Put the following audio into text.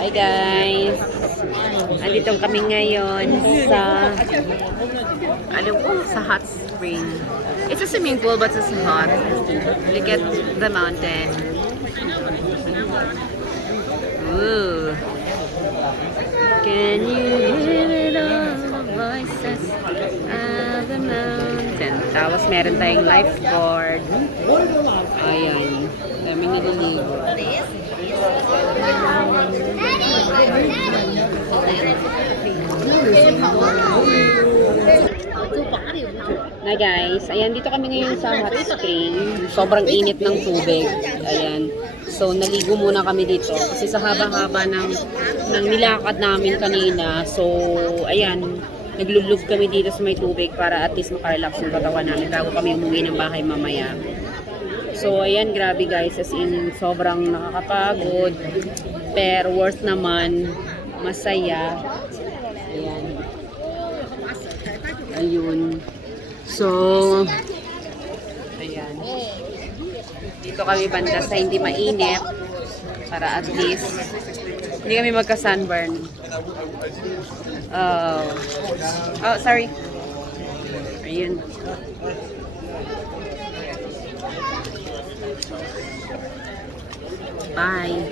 Hi guys! Andito kami ngayon sa sa hot spring. It's a swimming pool but it's hot. Look at the mountain. Ooh. Can you hear all the voices of the mountain? Tapos meron tayong lifeguard. Ayan. Daming naliligo. Na guys, ayan, dito kami ngayon sa hot spring. Sobrang init ng tubig. Ayan. So, naligo muna kami dito. Kasi sa haba-haba ng nilakad namin kanina. So, ayan, naglulog kami dito sa may tubig para at least makarelax yung katawan namin bago kami umuwi ng bahay mamaya. So, ayan, grabe guys. As in, sobrang nakakapagod. Pero worth naman. Masaya. Ayan. Ayun. So, ayan. Dito kami banda sa hindi mainit. Para at least, hindi kami magka-sunburn. Oh, sorry. Ayun. Bye.